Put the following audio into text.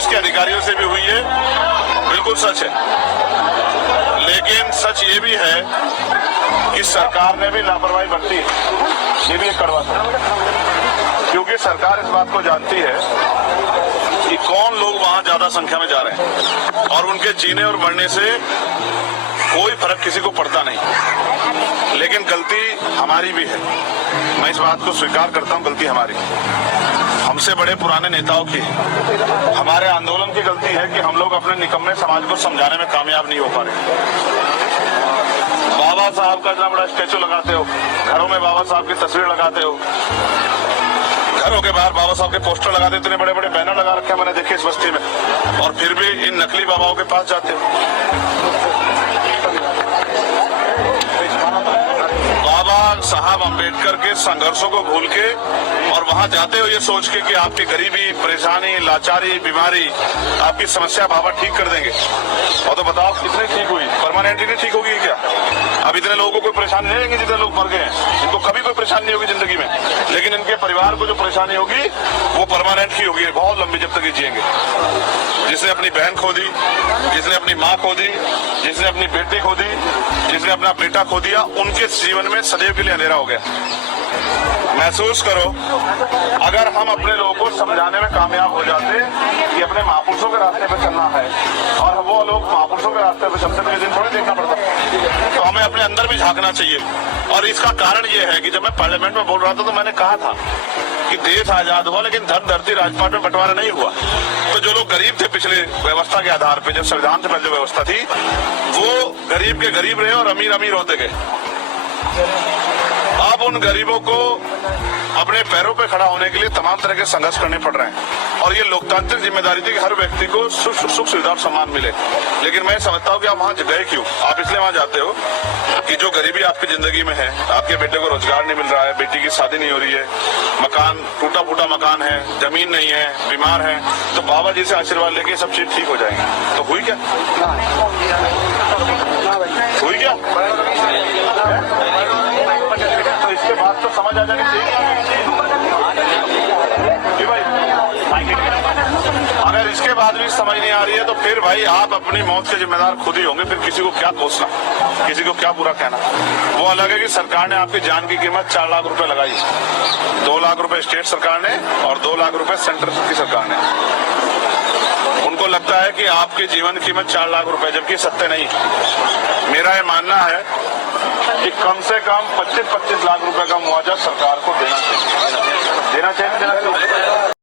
Police के अधिकारियों से भी हुई है, बिल्कुल सच है। लेकिन सच ये भी है कि सरकार ने भी लापरवाही बरती है, ये भी एक कड़वा सच है। क्योंकि सरकार इस बात को जानती है कि कौन लोग वहां ज्यादा संख्या में जा रहे हैं और उनके जीने और मरने से कोई फर्क किसी को पड़ता नहीं। लेकिन गलती हमारी भी है, मैं इस बात को स्वीकार करता हूं, गलती हमारी, हमसे बड़े पुराने नेताओं की, हमारे आंदोलन की गलती है कि हम लोग अपने निकम्मे समाज को समझाने में कामयाब नहीं हो पा रहे। बाबा साहब का इतना बड़ा स्टैचू लगाते हो, घरों में बाबा साहब की तस्वीर लगाते हो, घरों के बाहर बाबा साहब के पोस्टर लगाते, इतने बड़े बड़े बैनर लगा रखे हैं मैंने देखे इस बस्ती में, और फिर भी इन नकली बाबाओं के पास जाते हो। बाबा साहब अम्बेडकर के संघर्षों को भूल के और वहां जाते हो ये सोच के कि आपकी गरीबी, परेशानी, लाचारी, बीमारी, आपकी समस्या बाबा ठीक कर देंगे। और तो बताओ कितनी ठीक हुई? परमानेंटली नहीं ठीक होगी क्या? अब इतने लोगों को कोई परेशानी नहीं होगी जितने लोग मर गए हैं, इनको कभी कोई परेशानी नहीं होगी जिंदगी में, लेकिन इनके परिवार को जो परेशानी होगी वो परमानेंट ही होगी, बहुत लंबी, जब तक ये जिएंगे। जिसने अपनी बहन खो दी, जिसने अपनी माँ खो दी, जिसने अपनी बेटी खो दी, जिसने अपना बेटा खो दिया, उनके जीवन में सदैव के लिए अंधेरा हो गया। महसूस करो, अगर हम अपने लोगों को समझाने में कामयाब हो जाते कि अपने महापुरुषों के रास्ते पे चलना है और वो लोग महापुरुषों के रास्ते पे चलते तो ये दिन थोड़ी देखना पड़ता, तो हमें अपने अंदर भी झांकना चाहिए। और इसका कारण ये है कि जब मैं पार्लियामेंट में बोल रहा था तो मैंने कहा था कि देश आजाद हुआ लेकिन धन धरती राजपाट में बंटवारा नहीं हुआ। तो जो लोग गरीब थे पिछले व्यवस्था के आधार पे, जब संविधान से पहले जो व्यवस्था थी, वो गरीब के गरीब रहे और अमीर अमीर होते गए। अब उन गरीबों को अपने पैरों पे खड़ा होने के लिए तमाम तरह के संघर्ष करने पड़ रहे हैं, और ये लोकतांत्रिक जिम्मेदारी थी कि हर व्यक्ति को सुख सुविधा और सम्मान मिले। लेकिन मैं समझता हूँ कि आप वहां गए क्यों? आप इसलिए वहां जाते हो कि जो गरीबी आपकी जिंदगी में है, आपके बेटे को रोजगार नहीं मिल रहा है, बेटी की शादी नहीं हो रही है, मकान टूटा फूटा मकान है, जमीन नहीं है, बीमार है, तो बाबा जी से आशीर्वाद लेके सब चीज ठीक हो जाएंगी। तो हुई क्या? हुई क्या? तो इसके बाद तो समझ आ जानी चाहिए भाई। अगर इसके बाद भी समझ नहीं आ रही है तो फिर भाई आप अपनी मौत के जिम्मेदार खुद ही होंगे। फिर किसी को क्या कोसना, किसी को क्या बुरा कहना। वो अलग है कि सरकार ने आपकी जान की कीमत 4 लाख रुपए लगाई, 2 लाख रुपए स्टेट सरकार ने और 2 लाख रुपए सेंट्रल की सरकार ने। उनको लगता है कि आपके जीवन की कीमत 4 लाख रुपए, जबकि सत्य नहीं। मेरा ये मानना है कि कम से कम 25-25 लाख रुपए का मुआवजा सरकार को देना चाहिए।